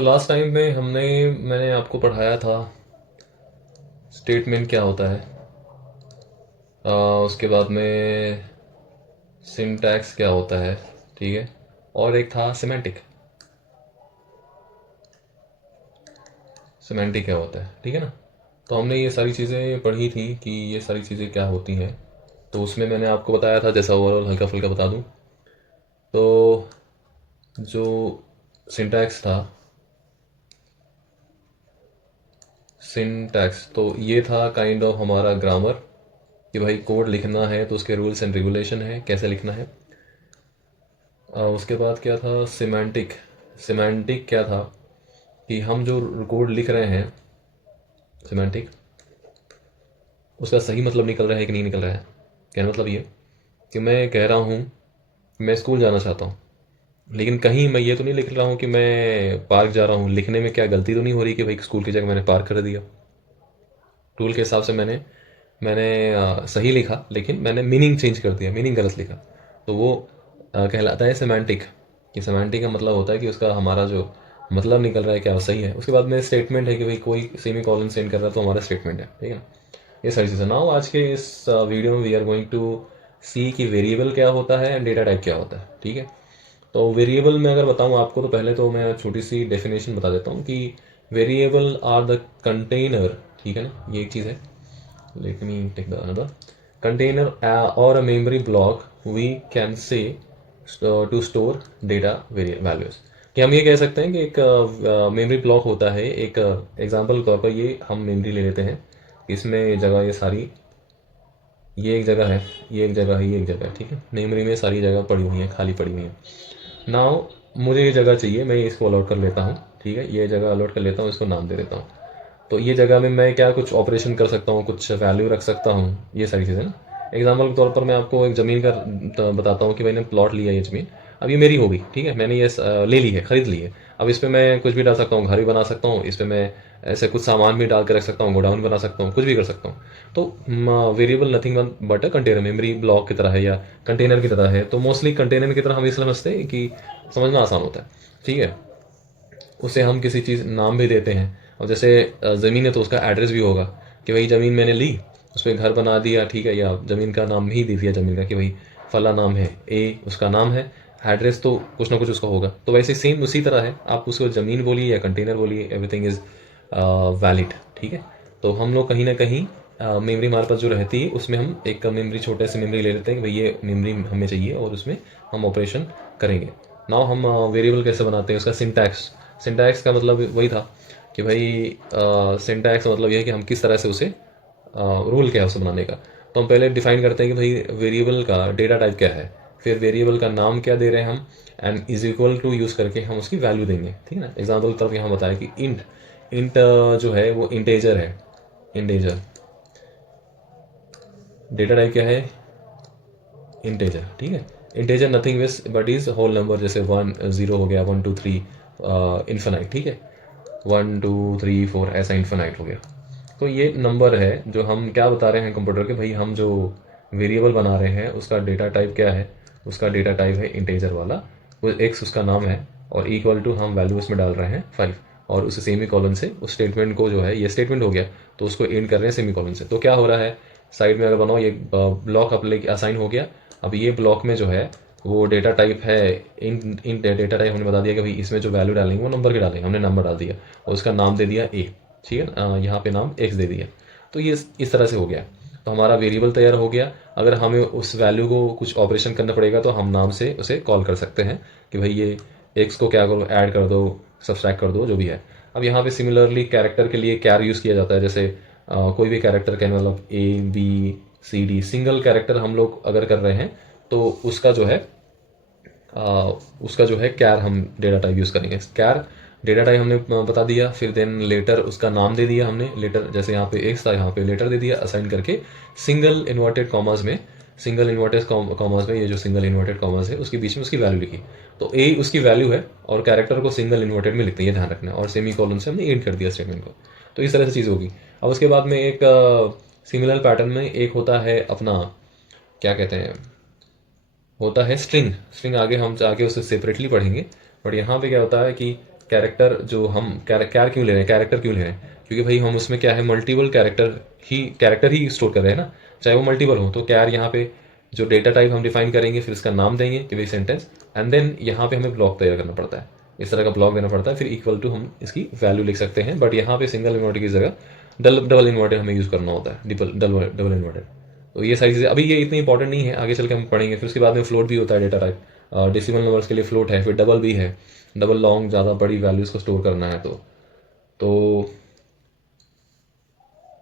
Last time में मैंने आपको पढ़ाया था स्टेटमेंट क्या होता है। उसके बाद में सिंटैक्स क्या होता है, ठीक है। और एक था सिमेंटिक। सिमेंटिक क्या होता है, ठीक है ना। तो हमने ये सारी चीज़ें पढ़ी थी कि ये सारी चीज़ें क्या होती हैं। तो उसमें मैंने आपको बताया था, जैसा ओवरऑल हल्का फुल्का बता दूं, तो जो सिंटैक्स था, सिंटैक्स तो ये था काइंड ऑफ हमारा ग्रामर, कि भाई कोड लिखना है तो उसके रूल्स एंड रेगुलेशन है, कैसे लिखना है। उसके बाद क्या था, सिमेंटिक। सिमेंटिक क्या था कि हम जो कोड लिख रहे हैं, सिमेंटिक उसका सही मतलब निकल रहा है कि नहीं निकल रहा है। कहने मतलब ये कि मैं कह रहा हूँ मैं स्कूल जाना चाहता हूँ, लेकिन कहीं मैं ये तो नहीं लिख रहा हूँ कि मैं पार्क जा रहा हूँ। लिखने में क्या गलती तो नहीं हो रही कि भाई स्कूल की जगह मैंने पार्क कर दिया। रूल के हिसाब से मैंने मैंने सही लिखा, लेकिन मैंने मीनिंग चेंज कर दिया, मीनिंग गलत लिखा। तो वो कहलाता है सेमांटिक। कि सेमांटिक का मतलब होता है कि उसका हमारा जो मतलब निकल रहा है क्या वो सही है। उसके बाद में स्टेटमेंट है कि भाई कोई सेमी कॉलन सेंड कर रहा है तो हमारा स्टेटमेंट है, ठीक है ना। ये सारी चीज़ें नाउ आज के इस वीडियो में वी आर गोइंग टू सी कि वेरिएबल क्या होता है एंड डेटा टाइप क्या होता है, ठीक है। तो वेरिएबल में अगर बताऊं आपको, तो पहले तो मैं छोटी सी डेफिनेशन बता देता हूँ कि वेरिएबल आर द कंटेनर, ठीक है ना, ये एक चीज़ है। let me take the another container or a memory block we can say to store data values। कि हम ये कह सकते हैं कि एक मेमोरी ब्लॉक होता है। एक एग्जांपल के तौर पर ये हम मेमोरी ले लेते हैं, इसमें जगह ये सारी, ये एक जगह है, ये एक जगह है, ये एक जगह है, ठीक है। मेमोरी में सारी जगह पड़ी हुई है, खाली पड़ी हुई है। नाउ मुझे ये जगह चाहिए, मैं इसको अलॉट कर लेता हूँ, ठीक है। ये जगह अलॉट कर लेता हूँ, इसको नाम दे देता हूँ। तो ये जगह में मैं क्या कुछ ऑपरेशन कर सकता हूँ, कुछ वैल्यू रख सकता हूँ, ये सारी चीज़ें ना। एग्जाम्पल के तौर पर मैं आपको एक ज़मीन का बताता हूँ कि मैंने प्लॉट लिया, ये ज़मीन अब ये मेरी होगी, ठीक है। मैंने ये ले ली है, खरीद ली है। अब इस पर मैं कुछ भी डाल सकता हूँ, घर भी बना सकता हूँ, इस पर मैं ऐसे कुछ सामान भी डाल के रख सकता हूँ, गोडाउन बना सकता हूँ, कुछ भी कर सकता हूँ। तो variable nothing but a container, memory block की तरह है या कंटेनर की तरह है। तो मोस्टली कंटेनर की तरह हम इसलिए समझते हैं कि समझना आसान होता है, ठीक है। उसे हम किसी चीज़ नाम भी देते हैं। और जैसे ज़मीन है तो उसका एड्रेस भी होगा कि भाई ज़मीन मैंने ली, उस पर घर बना दिया, ठीक है। या ज़मीन का नाम ही दे दिया ज़मीन का कि भाई फला नाम है, ए उसका नाम है, एड्रेस तो कुछ ना कुछ उसका होगा। तो वैसे सेम उसी तरह है, आप उसको ज़मीन बोलिए या कंटेनर बोलिए, एवरीथिंग इज़ वैलिड, ठीक है। तो हम लोग कहीं ना कहीं मेमोरी हमारे पास जो रहती है उसमें हम एक मेमोरी, छोटे से मेमोरी ले लेते हैं कि भाई ये मेमोरी हमें चाहिए और उसमें हम ऑपरेशन करेंगे। नाउ हम वेरिएबल कैसे बनाते हैं, उसका सिंटैक्स। सिंटैक्स का मतलब वही था कि भाई सिंटैक्स का मतलब यह है कि हम किस तरह से उसे रूल क्या है उसे बनाने का। तो हम पहले डिफाइन करते हैं कि भाई वेरिएबल का डेटा टाइप क्या है, फिर वेरिएबल का नाम क्या दे रहे हैं हम, and is equal to use करके हम उसकी वैल्यू देंगे, ठीक है ना। एग्जाम्पल की तरफ यहाँ बताया कि इंट, इंट जो है वो इंटेजर है, इंटेजर। डेटा टाइप क्या है, इंटेजर, ठीक है। इंटेजर नथिंग विस बट इज होल नंबर, जैसे 1 0 हो गया, 1 2 3 इन्फिनाइट, ठीक है। 1 2 3 4 ऐसा इन्फिनाइट हो गया। तो ये नंबर है जो हम क्या बता रहे हैं कंप्यूटर के, भाई हम जो वेरिएबल बना रहे हैं उसका डेटा टाइप क्या है। उसका डेटा टाइप है इंटेजर वाला, वो एक्स उसका नाम है, और इक्वल टू हम वैल्यू उसमें डाल रहे हैं 5, और उस सेमी कॉलन से उस स्टेटमेंट को, जो है ये स्टेटमेंट हो गया, तो उसको एंड कर रहे हैं सेमी कॉलन से। तो क्या हो रहा है, साइड में अगर बनाओ, ये ब्लॉक अपने असाइन हो गया। अब ये ब्लॉक में जो है वो डेटा टाइप है, इन डेटा टाइप हमने बता दिया कि भाई इसमें जो वैल्यू डालेंगे वो नंबर के डालेंगे, हमने नंबर डाल दिया और उसका नाम दे दिया ए, ठीक है ना। यहाँ पे नाम एक्स दे दिया। तो ये इस तरह से हो गया। तो हमारा वेरिएबल तैयार हो गया। अगर हमें उस वैल्यू को कुछ ऑपरेशन करना पड़ेगा तो हम नाम से उसे कॉल कर सकते हैं कि भाई ये एक्स को क्या करो, ऐड कर दो, सब्सट्रैक्ट कर दो, जो भी है। अब यहाँ पे सिमिलरली कैरेक्टर के लिए कैर यूज़ किया जाता है। जैसे कोई भी कैरेक्टर के, मतलब ABCD सिंगल कैरेक्टर हम लोग अगर कर रहे हैं तो उसका जो है कैर हम डेटा टाइप यूज़ करेंगे। कैर डेटा टाइप हमने बता दिया, फिर देन लेटर उसका नाम दे दिया हमने, लेटर जैसे यहाँ पे एक्स था, यहाँ पे लेटर दे दिया असाइन करके, सिंगल इन्वर्टेड कॉमर्स में, सिंगल इन्वर्टेड कॉमर्स में, ये जो सिंगल इन्वर्टेड कॉमर्स है उसके बीच में उसकी वैल्यू लिखी। तो ए उसकी वैल्यू है और कैरेक्टर को सिंगल इन्वर्टेड में लिखते हैं, ये ध्यान रखना है। और सेमी कॉलन से हमने एंड कर दिया स्टेटमेंट को। तो इस तरह से चीज़ होगी। अब उसके बाद में एक सिमिलर पैटर्न में एक होता है अपना, क्या कहते हैं, होता है स्ट्रिंग। स्ट्रिंग आगे हम जाके उसे सेपरेटली पढ़ेंगे। बट यहाँ पे क्या होता है कि कैरेक्टर जो हम कैरेक्टर क्यों ले रहे हैं, क्योंकि भाई हम उसमें क्या है, मल्टीपल कैरेक्टर ही स्टोर कर रहे हैं ना, चाहे वो मल्टीपल हो। तो कैर यहाँ पे जो डेटा टाइप हम डिफाइन करेंगे, फिर इसका नाम देंगे कि भाई सेंटेंस, एंड देन यहाँ पे हमें ब्लॉक तैयार करना पड़ता है, इस तरह का ब्लॉक देना पड़ता है, फिर इक्वल टू हम इसकी वैल्यू लिख सकते हैं। बट यहाँ पे सिंगल इन्वर्टेड की जगह डबल इन्वर्टेड हमें यूज़ करना होता है, डबल इन्वर्टेड। तो ये सारी चीज़ें अभी ये इतनी इंपॉर्टेंट नहीं है, आगे चल के हम पढ़ेंगे। फिर उसके बाद में फ्लोट भी होता है डेटा टाइप, डेसिमल नंबर्स के लिए फ्लोट है, फिर डबल भी है, डबल लॉन्ग ज़्यादा बड़ी वैल्यूज़ को स्टोर करना है। तो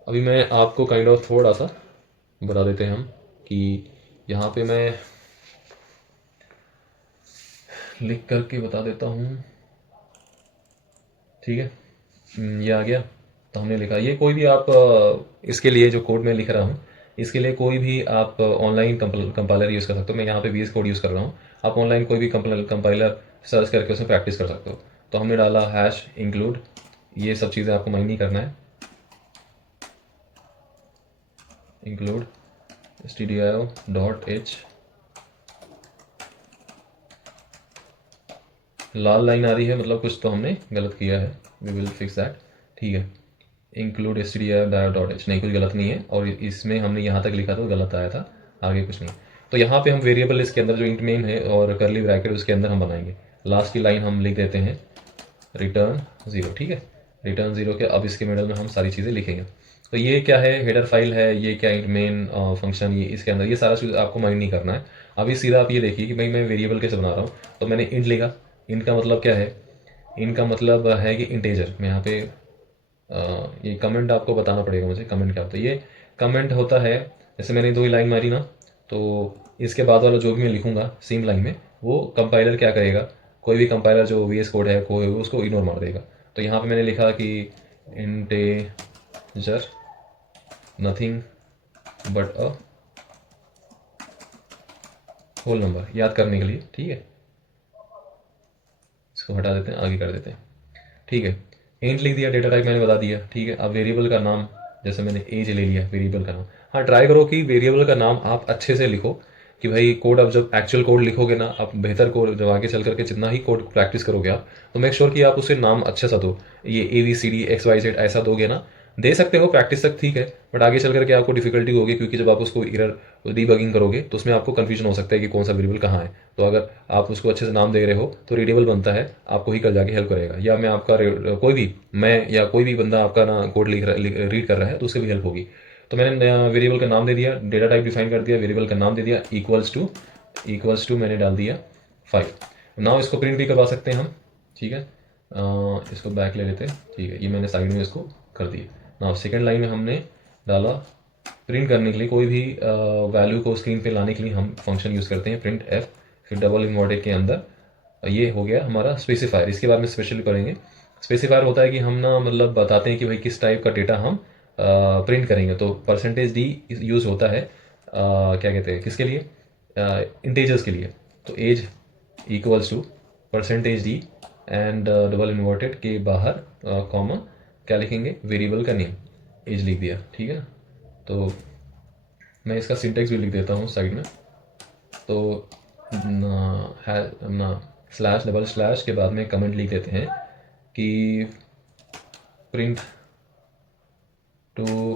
अभी मैं आपको काइंड ऑफ थोड़ा सा बता देते हैं हम कि यहाँ पे मैं लिख करके बता देता हूँ, ठीक है। ये आ गया, तो हमने लिखा। ये कोई भी आप इसके लिए जो कोड मैं लिख रहा हूँ, इसके लिए कोई भी आप ऑनलाइन कंपाइलर यूज़ कर सकते हो। मैं यहाँ पे VS कोड यूज़ कर रहा हूँ, आप ऑनलाइन कोई भी कंपाइलर सर्च करके उसमें प्रैक्टिस कर सकते हो। तो हमने डाला हैश इंक्लूड, ये सब चीज़ें आपको माइंड नहीं करना है। इंक्लूड stdio.h, लाल लाइन आ रही है, मतलब कुछ तो हमने गलत किया है, वी विल फिक्स दैट, ठीक है। इंक्लूड stdio.h, नहीं कुछ गलत नहीं है, और इसमें हमने यहाँ तक लिखा तो गलत आया था, आगे कुछ नहीं। तो यहाँ पे हम वेरिएबल इसके अंदर जो इंट मेन है और करली ब्रैकेट उसके अंदर हम बनाएंगे। लास्ट की लाइन हम लिख देते हैं रिटर्न 0, ठीक है, रिटर्न 0 के। अब इसके मिडल में हम सारी चीज़ें लिखेंगे। तो ये क्या है, हेडर फाइल है, ये क्या इंट मेन फंक्शन, ये इसके अंदर ये सारा चीज़ आपको माइंड नहीं करना है। अभी सीधा आप ये देखिए कि भाई मैं वेरिएबल कैसे बना रहा हूँ। तो मैंने इंट लिखा, इंट का मतलब क्या है, इंट का मतलब है कि इंटेजर। मैं यहाँ पे ये कमेंट आपको बताना पड़ेगा मुझे, कमेंट क्या होता है। ये कमेंट होता है, जैसे मैंने 2 ही लाइन मारी ना, तो इसके बाद वाला जो भी मैं लिखूंगा सेम लाइन में, वो कंपाइलर क्या करेगा, कोई भी कंपाइलर जो VS कोड है कोई उसको इग्नोर मार देगा। तो यहाँ पे मैंने लिखा कि integer nothing but a whole number, याद करने के लिए, ठीक है। इसको हटा देते हैं, आगे कर देते हैं, ठीक है। इंट लिख दिया, डेटा टाइप मैंने बता दिया, ठीक है। अब वेरिएबल का नाम, जैसे मैंने एज ले लिया, वेरिएबल का नाम। हाँ, ट्राई करो कि वेरिएबल का नाम आप अच्छे से लिखो, कि भाई कोड, अब जब एक्चुअल कोड लिखोगे ना, आप बेहतर कोड जब आगे चल करके जितना ही कोड प्रैक्टिस करोगे आप, तो मेक श्योर कि आप उसे नाम अच्छे सा दो। ये ABCD XYZ ऐसा दोगे ना, दे सकते हो प्रैक्टिस तक, ठीक है, बट आगे चल करके आपको डिफिकल्टी होगी, क्योंकि जब आप उसको एरर डीबगिंग करोगे तो उसमें आपको कंफ्यूजन हो सकता है कि कौन सा वेरिएबल कहाँ है। तो अगर आप उसको अच्छे से नाम दे रहे हो तो रीडेबल बनता है, आपको ही कल जाके हेल्प करेगा। या मैं आपका कोई भी, मैं या कोई भी बंदा आपका ना कोड रीड कर रहा है तो उससे भी हेल्प होगी। तो मैंने वेरिएबल का नाम दे दिया, डेटा टाइप डिफाइन कर दिया, वेरिएबल का नाम दे दिया, इक्वल्स टू मैंने डाल दिया 5। नाउ इसको प्रिंट भी करवा सकते हैं हम, ठीक है। इसको बैक ले लेते हैं, ठीक है, ये मैंने साइड में इसको कर दिया। नाउ सेकेंड लाइन में हमने डाला, प्रिंट करने के लिए कोई भी वैल्यू को स्क्रीन पे लाने के लिए हम फंक्शन यूज़ करते हैं प्रिंट एफ, फिर डबल इन्वर्टेड के अंदर ये हो गया हमारा स्पेसिफायर। इसके बारे में स्पेशली पढ़ेंगे। स्पेसिफायर होता है कि हम ना मतलब बताते हैं कि भाई किस टाइप का डेटा हम प्रिंट करेंगे। तो %d यूज़ होता है क्या कहते हैं किसके लिए, इंटेजर्स के लिए। तो age equals to %d and double inverted के बाहर कॉमा क्या लिखेंगे, वेरिएबल का नेम, एज लिख दिया, ठीक है ना। तो मैं इसका सिंटेक्स भी लिख देता हूँ साइड में। तो ना स्लैश डबल स्लैश के बाद में कमेंट लिख देते हैं कि प्रिंट टू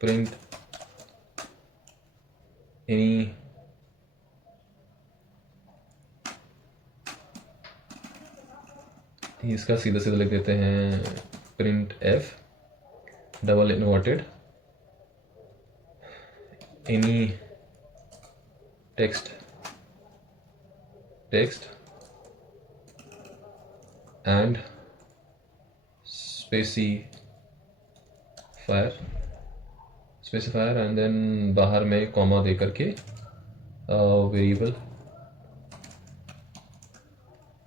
प्रिंट एनी इसका सीधा सीधा लिख देते हैं print F double inverted any text and specifier and then बाहर में कॉमा दे करके वेरिएबल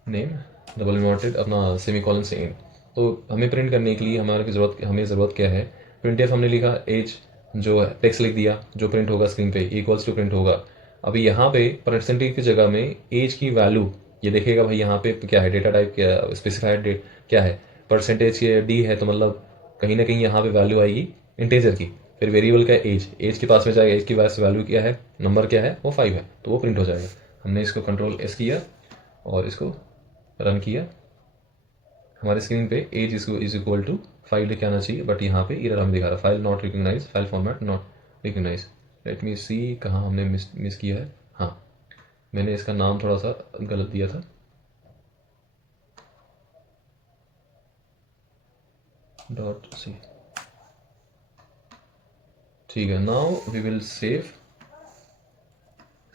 नेम डबल इन्वर्टेड अपना सेमीकोलन से एंड। तो हमें प्रिंट करने के लिए हमें ज़रूरत क्या है, प्रिंट एफ हमने लिखा, एज जो टेक्स्ट लिख दिया, जो प्रिंट होगा स्क्रीन पे इक्वल्स टू प्रिंट होगा। अभी यहाँ पे % की जगह में एज की वैल्यू ये देखेगा भाई यहाँ पे क्या है, डेटा टाइप क्या, स्पेसिफाइड डेट क्या है, % के डी है, तो मतलब कहीं ना कहीं यहाँ पे वैल्यू आएगी इंटेजर की। फिर वेरिएबल का एज के पास में जाएगा, एज की वैल्यू क्या है, नंबर क्या है, वो 5 है, तो वो प्रिंट हो जाएगा। हमने इसको Ctrl+S किया और इसको रन किया, हमारे स्क्रीन पे एज इज इक्वल टू 5 लिख के आना चाहिए, बट यहाँ पे एरर हमें दिखा रहा है, file not recognise, file format not recognise. Let me see कहाँ हमने मिस किया है। हाँ, मैंने इसका नाम थोड़ा सा गलत दिया था। डॉट सी, ठीक है। Now we will save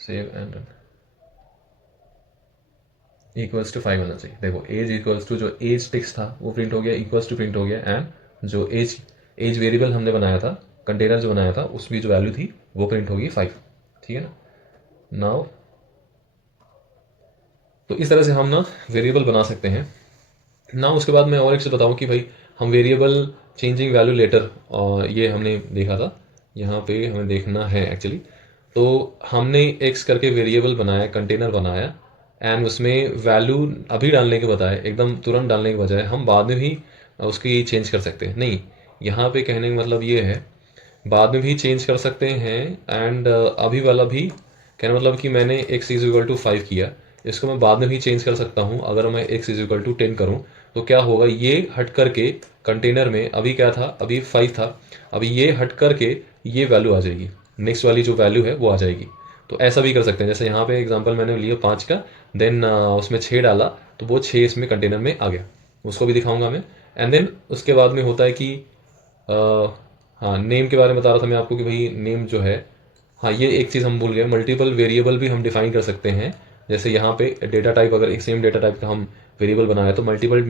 and run. Equals to 5 होना चाहिए। देखो एज इक्वल्स टू, जो एज टेक्स्ट था वो प्रिंट हो गया, इक्वल्स टू प्रिंट हो गया, एंड जो एज वेरिएबल हमने बनाया था, कंटेनर जो बनाया था, उसकी जो वैल्यू थी वो प्रिंट होगी 5। ठीक है ना। नाउ तो इस तरह से हम ना वेरिएबल बना सकते हैं ना। उसके बाद मैं और एक चीज़ बताऊँ कि भाई हम वेरिएबल चेंजिंग वैल्यू लेटर, ये हमने देखा था, यहाँ पे हमें देखना है एक्चुअली। तो हमने एक्स करके वेरिएबल बनाया, कंटेनर बनाया, एंड उसमें वैल्यू अभी डालने के बजाय, एकदम तुरंत डालने के बजाय, हम बाद में भी उसकी चेंज कर सकते हैं। नहीं, यहाँ पे कहने का मतलब ये है, बाद में भी चेंज कर सकते हैं, एंड अभी वाला भी कहने मतलब कि मैंने x इज इक्वल टू 5 किया, इसको मैं बाद में भी चेंज कर सकता हूँ। अगर मैं x इज इक्वल टू 10 करूँ तो क्या होगा, ये हट करके कंटेनर में अभी क्या था, अभी 5 था, अभी ये हट करके ये वैल्यू आ जाएगी, नेक्स्ट वाली जो वैल्यू है वो आ जाएगी। तो ऐसा भी कर सकते हैं, जैसे यहाँ पे एग्जांपल मैंने लिया 5 का, देन उसमें 6 डाला तो वो 6 इसमें कंटेनर में आ गया, उसको भी दिखाऊंगा मैं। एंड देन उसके बाद में होता है कि हाँ, नेम के बारे में बता रहा था मैं आपको कि भाई नेम जो है, हाँ ये एक चीज़ हम भूल गए, मल्टीपल वेरिएबल भी हम डिफाइन कर सकते हैं। जैसे यहाँ पे डेटा टाइप, अगर एक सेम डेटा टाइप का हम वेरिएबल बनाया तो मल्टीपल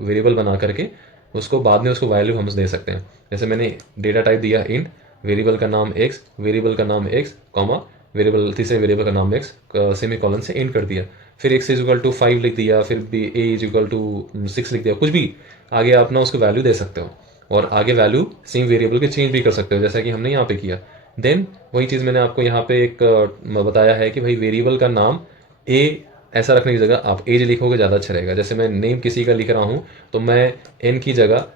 वेरिएबल बना करके उसको बाद में उसको वैल्यू हम दे सकते हैं। जैसे मैंने डेटा टाइप दिया इंट, वेरिएबल का नाम एक्स, वेरिएबल का नाम एक्स कॉमा वेरिएबल, तीसरे वेरिएबल का नाम एक्स, सेमी कॉलन से इंट कर दिया, फिर एक्स इज इक्वल टू 5 लिख दिया, फिर B A is equal to 6 लिख दिया, कुछ भी आगे आप ना उसको वैल्यू दे सकते हो, और आगे वैल्यू सेम वेरिएबल के चेंज भी कर सकते हो, जैसा कि हमने यहाँ पे किया। देन वही चीज़ मैंने आपको यहाँ पे एक बताया है कि भाई वेरिएबल का नाम ए ऐसा रखने की जगह आप एज लिखोगे ज़्यादा अच्छा रहेगा। जैसे मैं नेम किसी का लिख रहा हूँ तो मैं एन की जगह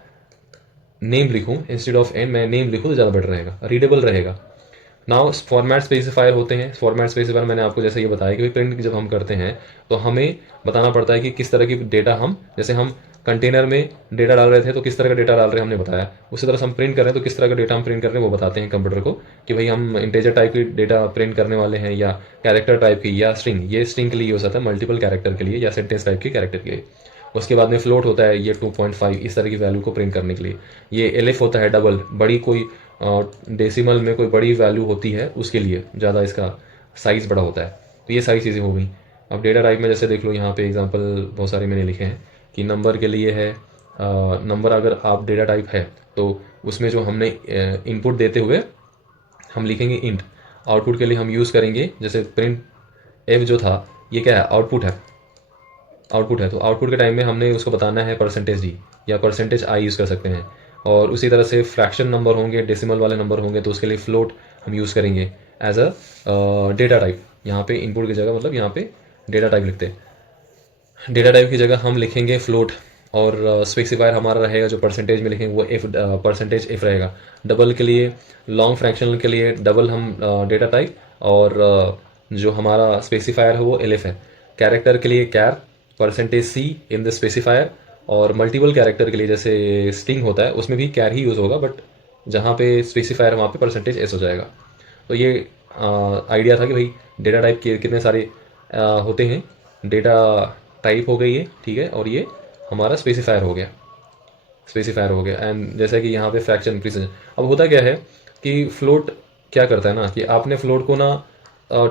नेम लिखूँ, इंस्टेड ऑफ एन मैं नेम लिखूँ तो ज़्यादा बेटर रहेगा, रीडेबल रहेगा। नाउ फॉर्मेट स्पेसिफायर होते हैं। फॉर्मेट स्पेसिफायर मैंने आपको जैसे ये बताया कि प्रिंट जब हम करते हैं तो हमें बताना पड़ता है कि किस तरह की डेटा हम, जैसे हम कंटेनर में डेटा डाल रहे थे तो किस तरह का डेटा डाल रहे हैं हमने बताया, उसी तरह से हम प्रिंट कर रहे हैं तो किस तरह का डेटा हम प्रिंट कर रहे हैं वो बताते हैं कंप्यूटर को, कि भाई हम इंटेजर टाइप की डेटा प्रिंट करने वाले हैं या कैरेक्टर टाइप की या स्ट्रिंग। ये स्ट्रिंग के लिए हो सकता है, मल्टीपल कैरेक्टर के लिए या सेंटेंस टाइप के कैरेक्टर के लिए। उसके बाद में फ्लोट होता है, ये 2.5 इस तरह की वैल्यू को प्रिंट करने के लिए। ये एलिफ होता है डबल, बड़ी कोई डेसिमल में कोई बड़ी वैल्यू होती है उसके लिए ज़्यादा इसका साइज़ बड़ा होता है। तो ये सारी चीज़ें हो गई। अब डेटा टाइप में जैसे देख लो, यहाँ पे एग्जांपल बहुत सारे मैंने लिखे हैं कि नंबर के लिए है, नंबर अगर आप डेटा टाइप है तो उसमें जो हमने इनपुट देते हुए हम लिखेंगे इंट। आउटपुट के लिए हम यूज़ करेंगे, जैसे प्रिंट एफ जो था ये क्या है, आउटपुट है, आउटपुट है। तो आउटपुट के टाइम में हमने उसको बताना है परसेंटेज डी या परसेंटेज आई यूज़ कर सकते हैं। और उसी तरह से फ्रैक्शन नंबर होंगे, डेसिमल वाले नंबर होंगे तो उसके लिए फ्लोट हम यूज़ करेंगे एज अ डेटा टाइप। यहाँ पे इनपुट की जगह मतलब यहाँ पे डेटा टाइप लिखते हैं, डेटा टाइप की जगह हम लिखेंगे फ्लोट। और स्पेसिफायर हमारा रहेगा जो परसेंटेज में लिखेंगे वो एफ, परसेंटेज एफ रहेगा। डबल के लिए, लॉन्ग फ्रैक्शनल के लिए डबल हम डेटा टाइप, और जो हमारा स्पेसिफायर है वो एल एफ है। कैरेक्टर के लिए char, percentage C in the specifier. और मल्टीपल कैरेक्टर के लिए जैसे स्ट्रिंग होता है उसमें भी कैर ही यूज़ होगा, बट जहाँ पे स्पेसिफायर है वहाँ पे परसेंटेज एस हो जाएगा। तो ये आइडिया था कि भाई डेटा टाइप के कितने सारे होते हैं। डेटा टाइप हो गई है, ठीक है, और ये हमारा स्पेसिफायर हो गया, स्पेसिफायर हो गया। एंड जैसा कि यहाँ पे फ्रैक्शन प्रिसिजन। अब होता क्या है कि फ्लोट क्या करता है ना, कि आपने फ्लोट को ना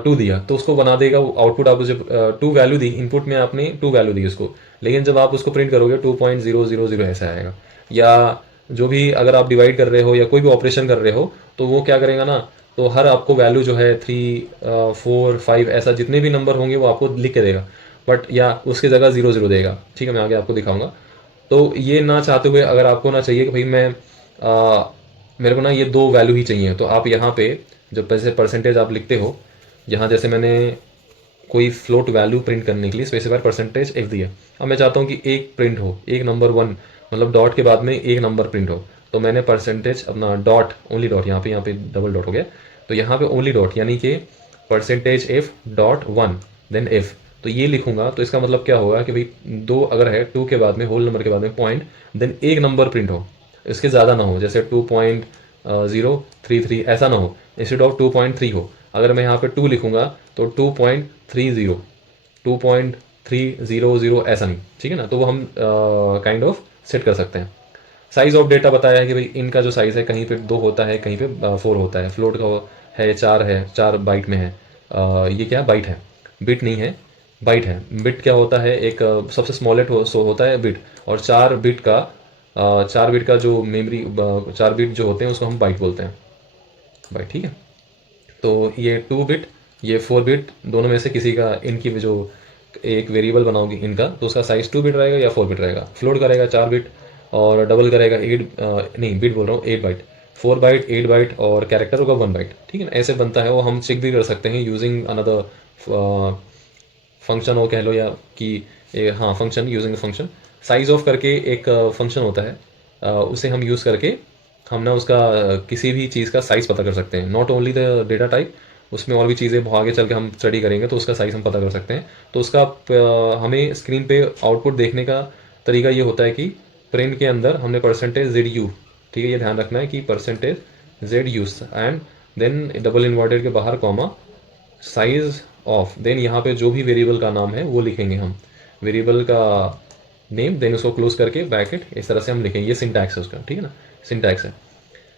2 दिया तो उसको बना देगा आउटपुट। आप जब 2 वैल्यू दी इनपुट में, आपने 2 वैल्यू दी उसको, लेकिन जब आप उसको प्रिंट करोगे 2.000 ऐसा आएगा। या जो भी अगर आप डिवाइड कर रहे हो या कोई भी ऑपरेशन कर रहे हो तो वो क्या करेगा ना, तो हर आपको वैल्यू जो है 3, 4, 5 ऐसा जितने भी नंबर होंगे वो आपको लिख के देगा, बट या उसकी जगह 0 देगा। ठीक है, मैं आगे आपको दिखाऊंगा। तो ये ना चाहते हुए अगर आपको ना चाहिए कि भाई मैं मेरे को ना ये 2 वैल्यू ही चाहिए, तो आप यहाँ पे जो पैसे परसेंटेज आप लिखते हो, यहाँ जैसे मैंने कोई फ्लोट वैल्यू प्रिंट करने के लिए स्पेसिफायर परसेंटेज एफ दिया। अब मैं चाहता हूँ कि एक प्रिंट हो, एक नंबर 1 मतलब डॉट के बाद में एक नंबर प्रिंट हो, तो मैंने परसेंटेज अपना डॉट, ओनली डॉट, यहाँ पे डबल डॉट हो गया, तो यहाँ पे ओनली डॉट यानी कि percentage F dot 1 then F. तो ये लिखूंगा तो इसका मतलब क्या होगा कि भाई 2 अगर है, 2 के बाद में होल नंबर के बाद में पॉइंट, देन एक नंबर प्रिंट हो, इसके ज़्यादा ना हो, जैसे 2.033 ऐसा ना हो, इंस्टेड ऑफ 2.3 हो। अगर मैं यहाँ पे 2 लिखूंगा तो 2.30, 2.300 ऐसा नहीं, ठीक है ना। तो वो हम काइंड ऑफ सेट कर सकते हैं। साइज ऑफ डेटा बताया है कि भाई इनका जो साइज़ है कहीं पे 2 होता है, कहीं पे 4 होता है। फ्लोट का है 4 है, 4 बाइट में है। ये क्या बाइट है, बिट नहीं है, बाइट है। बिट क्या होता है, एक सबसे स्मॉलेस्ट सो होता है बिट, और 4 बिट का जो मेमोरी, 4 बिट जो होते हैं उसको हम बाइट बोलते हैं, बाइट, ठीक है। तो ये 2 बिट, ये 4 बिट, दोनों में से किसी का इनकी जो एक वेरिएबल बनाओगे इनका, तो उसका साइज 2 बिट रहेगा या 4 बिट रहेगा। फ्लोट करेगा 4 बिट, और डबल करेगा 8, नहीं बिट बोल रहा हूँ, 8 बाइट, 4 बाइट, 8 बाइट, और कैरेक्टर होगा 1 बाइट, ठीक है ना। ऐसे बनता है वो, हम चेक भी कर सकते हैं यूजिंग अनदर फंक्शन, हो कह लो, या कि हाँ function, using function. Size of करके एक फंक्शन होता है, उसे हम यूज़ करके हम ना उसका किसी भी चीज़ का साइज़ पता कर सकते हैं। Not only the data type, उसमें और भी चीज़ें बहुत आगे चल के हम स्टडी करेंगे तो उसका साइज़ हम पता कर सकते हैं। तो उसका हमें स्क्रीन पे आउटपुट देखने का तरीका ये होता है कि प्रिंट के अंदर हमने %ZU, ठीक है, ये ध्यान रखना है कि %ZU, and then double inverted के बाहर कॉमा, साइज ऑफ, देन यहाँ पे जो भी वेरिएबल का नाम है वो लिखेंगे हम, वेरिएबल का नेम, देन उसको क्लोज करके ब्रैकेट, इस तरह से हम लिखेंगे। ये सिंटैक्स है उसका, ठीक है ना, सिंटैक्स है।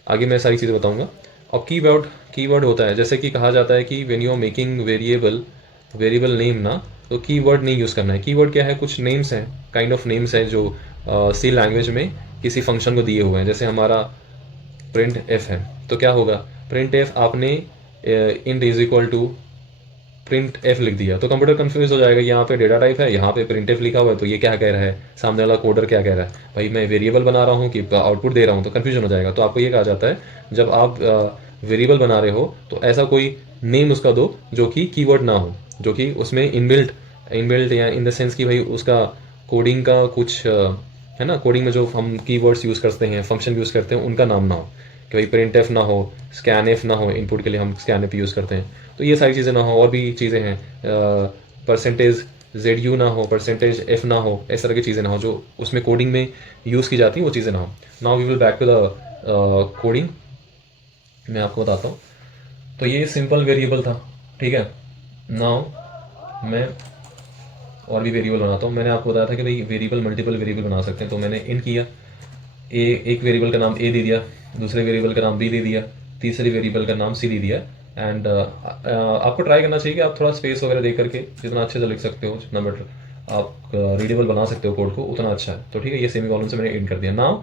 आगे मैं सारी चीज़ें बताऊंगा। अब कीवर्ड होता है, जैसे कि कहा जाता है कि when you are making variable name ना, तो कीवर्ड नहीं यूज़ करना है। कीवर्ड क्या है, कुछ नेम्स हैं, काइंड ऑफ नेम्स हैं जो सी लैंग्वेज में किसी फंक्शन को दिए हुए हैं। जैसे हमारा प्रिंट एफ है, तो क्या होगा, प्रिंट एफ आपने int is equal to printf लिख दिया तो कंप्यूटर कंफ्यूज हो जाएगा। यहाँ पे डेटा टाइप है, यहाँ पे प्रिंट एफ लिखा हुआ है, तो ये क्या कह रहा है, सामने वाला कोडर क्या कह रहा है, भाई मैं वेरिएबल बना रहा हूँ कि आउटपुट दे रहा हूँ, तो कंफ्यूजन हो जाएगा। तो आपको ये कहा जाता है, जब आप वेरिएबल बना रहे हो तो ऐसा कोई नेम उसका दो जो कि कीवर्ड ना हो, जो कि उसमें इनबिल्ट या इन द सेंस कि भाई उसका कोडिंग का कुछ है ना, कोडिंग में जो हम कीवर्ड्स यूज़ करते हैं, फंक्शन यूज़ करते हैं, उनका नाम ना हो, कि भाई प्रिंट एफ ना हो, स्कैन एफ ना हो, इनपुट के लिए हम स्कैन एफ यूज़ करते हैं, तो ये सारी चीज़ें ना हो। और भी चीज़ें हैं, %ZU ना हो, %F ना हो, इस तरह की चीज़ें ना हो जो उसमें कोडिंग में यूज़ की जाती हैं, वो चीज़ें ना हो। Now we will back to the coding, मैं आपको बताता हूँ। तो ये सिंपल वेरिएबल था, ठीक है। नाउ मैं और भी वेरिएबल बनाता हूँ। मैंने आपको बताया था कि भाई वेरिएबल मल्टीपल वेरिएबल बना सकते हैं, तो मैंने इन किया, एक वेरिएबल का नाम ए दे दिया, दूसरे वेरिएबल का नाम बी दे दिया, तीसरे वेरिएबल का नाम सी दे दिया। एंड आपको ट्राई करना चाहिए कि आप थोड़ा स्पेस वगैरह दे करके जितना अच्छे से लिख सकते हो, जितना बेटर आप रीडेबल बना सकते हो कोड को, उतना अच्छा है। तो ठीक है, ये सेमी कॉलम से मैंने एड कर दिया। नाउ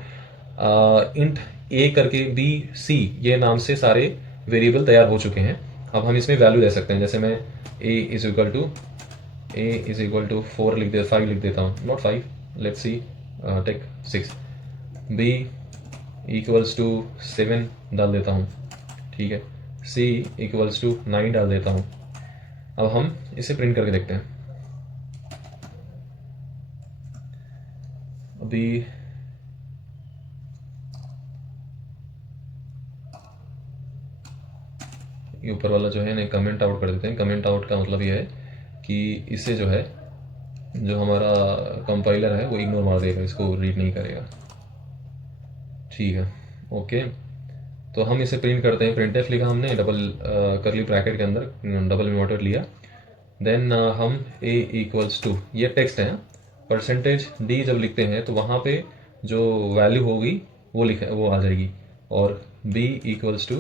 इंट ए करके बी सी, ये नाम से सारे वेरिएबल तैयार हो चुके हैं। अब हम इसमें वैल्यू दे सकते हैं, जैसे मैं ए इज इक्वल टू 4 लिख दे 5 लिख देता हूँ, not 5, let's see, take 6। B equals to 7 डाल देता हूँ, ठीक है। सी इक्वल्स टू 9 डाल देता हूँ। अब हम इसे प्रिंट करके देखते हैं। अभी ये ऊपर वाला जो है ना, कमेंट आउट कर देते हैं। कमेंट आउट का मतलब ये है कि इससे जो है, जो हमारा कंपाइलर है वो इग्नोर मार देगा, इसको रीड नहीं करेगा, ठीक है, ओके। तो हम इसे प्रिंट करते हैं। प्रिंट एफ लिखा हमने, डबल करली ब्रैकेट के अंदर डबल इन्वर्टर लिया, देन हम ए इक्वल्स टू, ये टेक्स्ट है, %d जब लिखते हैं तो वहाँ पे जो वैल्यू होगी वो आ जाएगी। और b इक्वल्स टू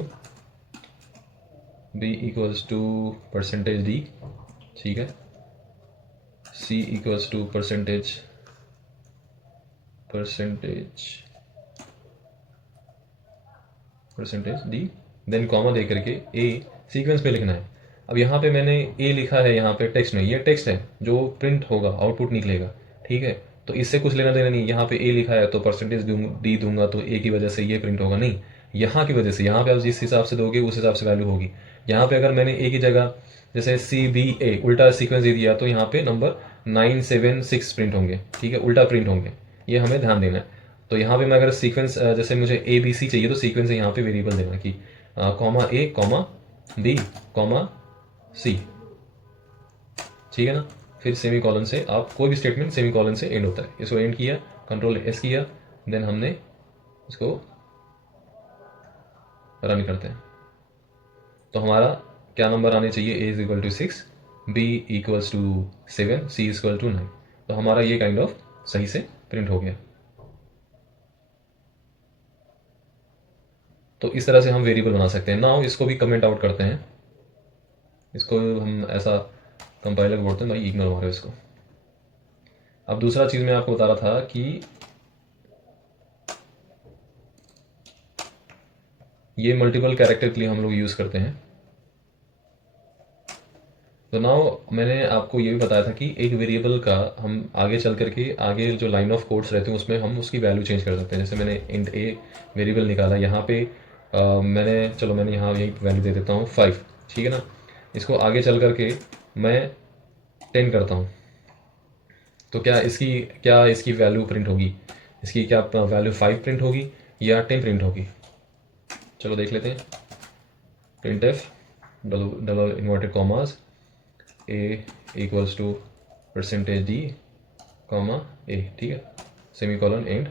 %d, ठीक है। c equals to percentage d, then comma दे करके a सीक्वेंस में लिखना है। अब यहाँ पे मैंने a लिखा है, यहाँ पे टेक्स्ट में, ये टेक्स्ट है जो प्रिंट होगा, आउटपुट निकलेगा, ठीक है। तो इससे कुछ लेना देना नहीं। यहाँ पे a लिखा है तो %d दूंगा तो a की वजह से ये प्रिंट होगा, नहीं, यहाँ की वजह से। यहाँ पे आप जिस हिसाब से दोगे उस हिसाब से वैल्यू होगी। यहाँ पे अगर मैंने a की जगह जैसे CBA उल्टा सीक्वेंस दे दिया तो यहाँ पे नंबर 976 प्रिंट होंगे, ठीक है, उल्टा प्रिंट होंगे, ये हमें ध्यान देना है। तो यहाँ पे मैं अगर सीक्वेंस जैसे मुझे ABC चाहिए तो सीक्वेंस यहाँ पे वेरिएबल देना कि comma A comma B comma C, ठीक है ना। फिर सेमी कॉलन से आप कोई भी स्टेटमेंट सेमी कॉलन से एंड होता है, इसको एंड किया, कंट्रोल एस किया, देन हमने इसको रन करते हैं। तो हमारा क्या नंबर आने चाहिए, A is equal to 6, B equals to 7, C is equal to 9। तो हमारा ये काइंड ऑफ सही से प्रिंट हो गया। तो इस तरह से हम वेरिएबल बना सकते हैं। नाउ इसको भी कमेंट आउट करते हैं, इसको हम ऐसा कंपाइलर बोलते हैं, भाई इग्नोर मारो इसको। अब दूसरा चीज़ मैं आपको बता रहा था कि ये मल्टीपल कैरेक्टर के लिए हम लोग यूज़ करते हैं। तो नाउ मैंने आपको ये भी बताया था कि एक वेरिएबल का हम आगे चल करके आगे जो लाइन ऑफ कोड्स रहते हैं उसमें हम उसकी वैल्यू चेंज कर सकते हैं। जैसे मैंने इंट ए वेरिएबल निकाला, यहाँ पे मैंने यहाँ यही वैल्यू दे देता हूँ 5, ठीक है ना। इसको आगे चल करके मैं 10 करता हूँ, तो क्या इसकी वैल्यू प्रिंट होगी, इसकी क्या वैल्यू 5 प्रिंट होगी या 10 प्रिंट होगी। चलो देख लेते हैं। Print F double inverted commas A equals to percentage D comma A, ठीक है, semi colon and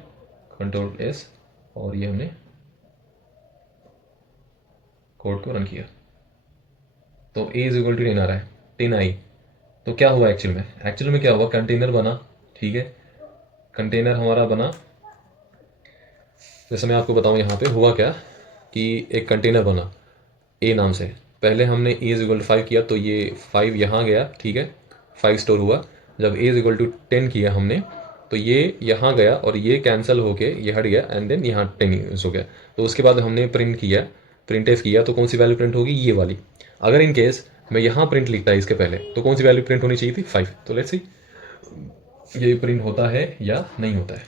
control S, और ये हमने कोड को रन किया। तो ए इज इक्वल टू 10 आ रहा है, 10 आई। तो क्या हुआ एक्चुअल में क्या हुआ, कंटेनर बना, ठीक है, कंटेनर हमारा बना। जैसे मैं आपको बताऊं यहाँ पे हुआ क्या कि एक कंटेनर बना ए नाम से। पहले हमने ए इज इक्वल टू 5 किया तो ये 5 यहाँ गया, ठीक है, 5 स्टोर हुआ। जब ए इज इक्वल टू 10 किया हमने तो ये यहाँ गया और ये कैंसिल होके ये हट गया, एंड देन यहाँ 10 यूज हो गया। तो उसके बाद हमने प्रिंट किया, प्रिंट एफ किया, तो कौन सी वैल्यू प्रिंट होगी, ये वाली। अगर इन केस मैं यहाँ प्रिंट लिखता है इसके पहले, तो कौन सी वैल्यू प्रिंट होनी चाहिए थी, 5। तो लेट्स सी ये प्रिंट होता है या नहीं होता है।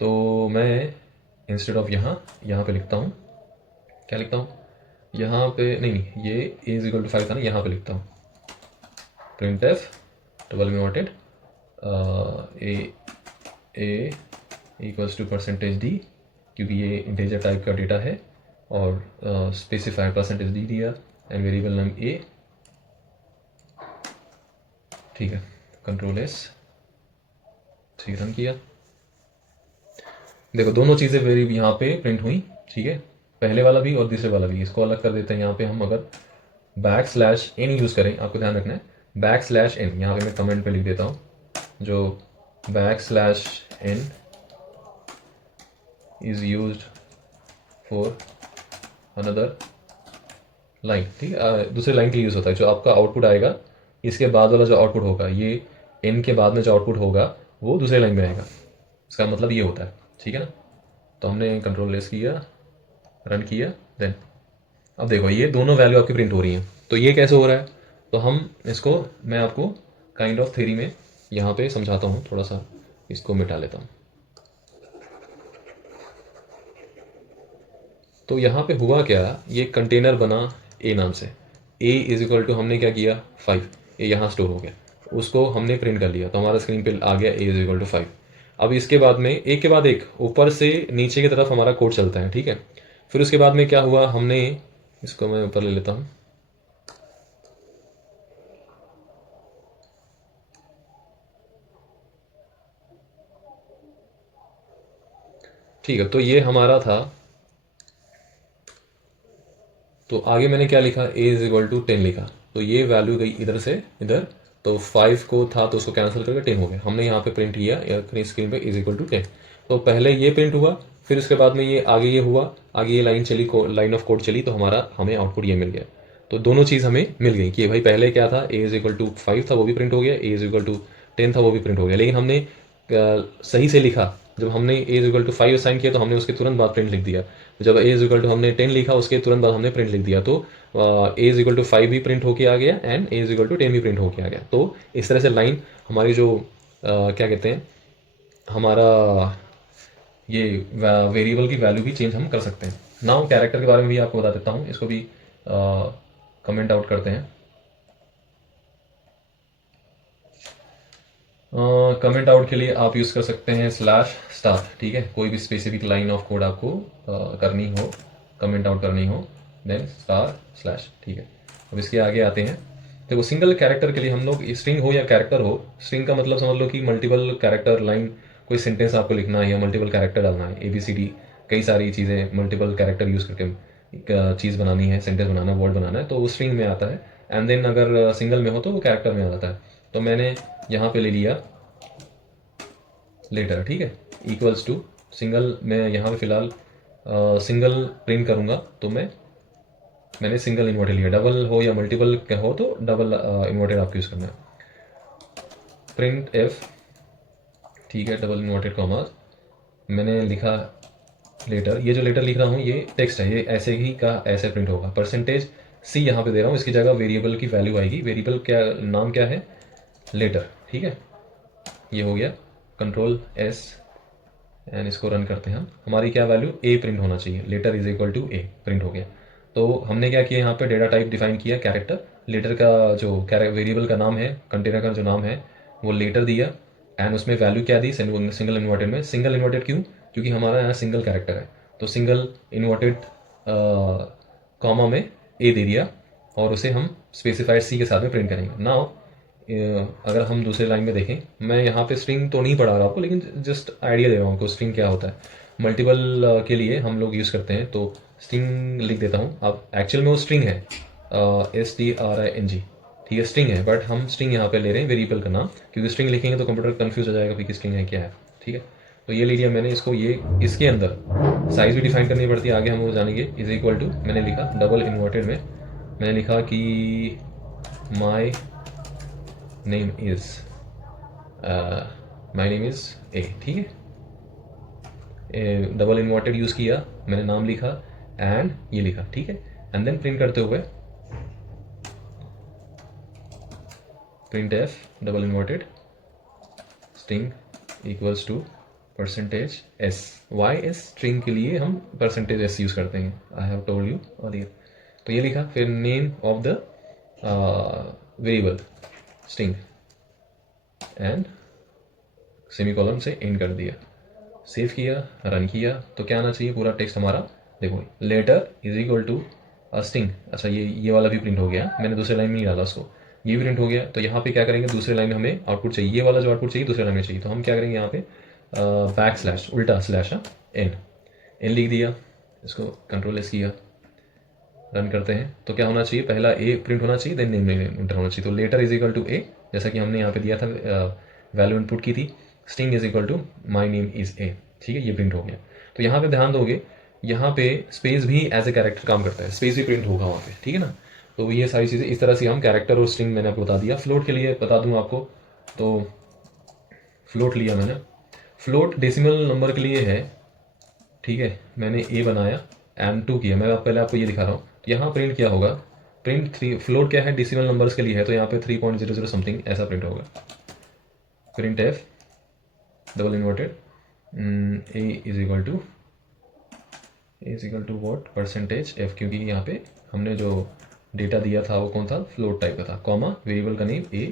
तो मैं इंस्टेड ऑफ यहाँ पे लिखता हूँ, क्या लिखता हूँ, यहाँ पे नहीं, ये ए इज इक्वल टू 5 था ना, यहाँ पे लिखता हूँ प्रिंट एफ डबल में वॉटेड A equals to percentage D, क्योंकि ये इंटीजर टाइप का डेटा है, और स्पेसिफायर परसेंटेज डी दिया एंड वेरिएबल नेम ए, ठीक है, कंट्रोल एस, ठीक, रन किया। देखो दोनों चीज़ें वेरी यहाँ पे प्रिंट हुई, ठीक है, पहले वाला भी और दूसरे वाला भी। इसको अलग कर देते हैं। यहाँ पे हम अगर \n यूज़ करें, आपको ध्यान रखना है \n, यहाँ पे मैं कमेंट पे लिख देता हूँ, जो \n is used for another line, ठीक है, दूसरे लाइन के लिए यूज़ होता है। जो आपका आउटपुट आएगा इसके बाद वाला जो आउटपुट होगा, ये n के बाद में जो आउटपुट होगा वो दूसरे लाइन में आएगा। इसका मतलब ये होता है, ठीक है ना। तो हमने कंट्रोल लेस किया, रन किया, देन अब देखो ये दोनों वैल्यू आपकी प्रिंट हो रही हैं। तो ये कैसे हो रहा है, तो हम इसको, मैं आपको काइंड ऑफ थ्योरी में यहाँ पे समझाता हूँ, थोड़ा सा इसको मिटा लेता हूँ। तो यहाँ पे हुआ क्या, ये कंटेनर बना ए नाम से, ए इज इक्वल टू हमने क्या किया 5, ए यहाँ स्टोर हो गया, उसको हमने प्रिंट कर लिया, तो हमारा स्क्रीन पे आ गया ए इज इक्वल टू 5। अब इसके बाद में एक के बाद एक ऊपर से नीचे की तरफ हमारा कोड चलता है, ठीक है। फिर उसके बाद में क्या हुआ, हमने इसको मैं ऊपर ले लेता हूँ, ठीक है। तो ये हमारा था, तो आगे मैंने क्या लिखा, ए इज इक्वल टू 10 लिखा, तो ये वैल्यू गई इधर से इधर, तो 5 को था तो उसको कैंसिल करके 10 हो गया। हमने यहाँ पे प्रिंट किया स्क्रीन पे इज इक्वल टू 10, तो पहले ये प्रिंट हुआ, फिर उसके बाद में ये आगे ये हुआ, आगे ये लाइन चली, लाइन ऑफ कोड चली, तो हमें आउटपुट ये मिल गया। तो दोनों चीज़ हमें मिल गई कि भाई पहले क्या था, ए इज इक्वल टू 5 था वो भी प्रिंट हो गया, ए इज इक्वल टू 10 था वो भी प्रिंट हो गया। लेकिन हमने सही से लिखा, जब हमने ए इज इक्वल टू 5 असाइन किया तो हमने उसके तुरंत बाद प्रिंट लिख दिया। जब ए इज इक्वल टू हमने 10 लिखा उसके तुरंत बाद हमने प्रिंट लिख दिया, तो ए इज इक्वल टू 5 भी प्रिंट होके आ गया and A is equal to 10 भी प्रिंट होके आ गया। तो इस तरह से लाइन हमारी जो क्या कहते हैं, हमारा ये वेरिएबल की वैल्यू भी चेंज हम कर सकते हैं। नाउ कैरेक्टर के बारे में भी आपको बता देता हूँ, इसको भी कमेंट आउट करते हैं। कमेंट आउट के लिए आप यूज़ कर सकते हैं /, ठीक है, कोई भी स्पेसिफिक लाइन ऑफ कोड आपको करनी हो, कमेंट आउट करनी हो, देन //, ठीक है। अब इसके आगे आते हैं, देखो सिंगल कैरेक्टर के लिए हम लोग स्ट्रिंग हो या कैरेक्टर हो, स्ट्रिंग का मतलब समझ लो कि मल्टीपल कैरेक्टर लाइन, कोई सेंटेंस आपको लिखना है या मल्टीपल कैरेक्टर डालना है, ABCD कई सारी चीज़ें मल्टीपल कैरेक्टर यूज़ करके एक चीज़ बनानी है, सेंटेंस बनाना है, वर्ड बनाना है, तो वो स्ट्रिंग में आता है। एंड देन अगर सिंगल में हो तो वो कैरेक्टर में आ जाता है। तो मैंने यहाँ पे ले लिया लेटर, ठीक है, इक्वल्स टू सिंगल। मैं यहाँ पे फिलहाल सिंगल प्रिंट करूँगा, तो मैंने सिंगल इन्वर्टेड लिया। डबल हो या मल्टीपल हो तो डबल इन्वर्टेड आपको यूज़ करना है। प्रिंट एफ, ठीक है, डबल इन्वर्टेड कॉमा, मैंने लिखा लेटर। ये जो लेटर लिख रहा हूँ ये टेक्स्ट है, ये ऐसे ही का ऐसे प्रिंट होगा। परसेंटेज C यहाँ पे दे रहा हूँ, इसकी जगह वेरिएबल की वैल्यू आएगी। वेरिएबल क्या नाम क्या है, लेटर, ठीक है। ये हो गया, कंट्रोल S एंड इसको रन करते हैं हम। हमारी क्या वैल्यू, A प्रिंट होना चाहिए, letter is equal to A print हो गया। तो हमने क्या किया, यहाँ पे डेटा टाइप डिफाइन किया कैरेक्टर। लेटर का जो वेरिएबल का नाम है, कंटेनर का जो नाम है वो लेटर दिया, एंड उसमें वैल्यू क्या दी, सिंगल इन्वर्टेड में। सिंगल इन्वर्टेड क्यों, क्योंकि हमारा यहाँ सिंगल कैरेक्टर है, तो सिंगल इन्वर्टेड कॉमा में A दे दिया, और उसे हम स्पेसिफाइड C के साथ में प्रिंट करेंगे। नाउ अगर हम दूसरे लाइन में देखें, मैं यहाँ पे स्ट्रिंग तो नहीं पढ़ा रहा आपको, लेकिन जस्ट आइडिया दे रहा हूँ आपको स्ट्रिंग क्या होता है। मल्टीपल के लिए हम लोग यूज़ करते हैं, तो स्ट्रिंग लिख देता हूँ। अब एक्चुअल में वो स्ट्रिंग है, STRING, ठीक है, स्ट्रिंग है, बट हम स्ट्रिंग यहाँ पे ले रहे हैं वेरिएबल का नाम, क्योंकि स्ट्रिंग लिखेंगे तो कंप्यूटर कंफ्यूज हो जाएगा कि स्ट्रिंग है क्या है, ठीक है। तो ये ले लिया मैंने इसको, ये इसके अंदर साइज़ भी डिफाइन करनी पड़ती है, आगे हम वो जानेंगे। इज इक्वल टू मैंने लिखा डबल इन्वर्टेड में, मैंने लिखा कि माई नेम इज़ A, ठीक है। डबल इन्वर्टेड यूज़ किया, मैंने नाम लिखा एंड ये लिखा, ठीक है। एंड देन प्रिंट करते हुए print F double inverted string equals to percentage S। Yes, string के लिए हम परसेंटेज S यूज़ करते हैं, I have told you earlier. तो ये लिखा, फिर name of the variable string and semicolon से एंड कर दिया, सेव किया, रन किया। तो क्या आना चाहिए, पूरा टेक्स्ट हमारा देखो, letter is equal to string. अच्छा, ये वाला भी प्रिंट हो गया, मैंने दूसरे लाइन में नहीं डाला उसको, ये भी प्रिंट हो गया। तो यहाँ पे क्या करेंगे, दूसरे लाइन में हमें आउटपुट चाहिए, ये वाला जो आउटपुट चाहिए दूसरे लाइन में चाहिए, तो हम क्या करेंगे, यहाँ पे बैक स्लैश, उल्टा स्लैश, एन लिख दिया, इसको कंट्रोल S किया, रन करते हैं। तो क्या होना चाहिए, पहला A प्रिंट होना चाहिए, देन नेम इंटर होना चाहिए। तो letter is equal to A, जैसा कि हमने यहाँ पे दिया था, वैल्यू इनपुट की थी। String is equal to my name is A, ठीक है, ये प्रिंट हो गया। तो यहाँ पे ध्यान दोगे, यहाँ पे स्पेस भी एज ए कैरेक्टर काम करता है, स्पेस भी प्रिंट होगा वहाँ पे, ठीक है ना। तो ये सारी चीज़ें इस तरह से हम कैरेक्टर और स्ट्रिंग मैंने आपको बता दिया। फ्लोट के लिए बता दूँ आपको, तो फ्लोट लिया मैंने, फ्लोट डेसिमल नंबर के लिए है, ठीक है। मैंने A बनाया, M2 किया, मैं पहले आपको ये दिखा रहा हूँ। तो यहाँ प्रिंट क्या होगा, प्रिंट 3, फ्लोट क्या है, डेसिमल नंबर्स के लिए है, तो यहाँ पे 3.00 समथिंग ऐसा प्रिंट होगा। Print F double inverted A is equal to what, percentage F, क्योंकि यहाँ पे हमने जो डेटा दिया था वो कौन था, फ्लोट टाइप का था, कॉमा वेरिएबल का नेम A,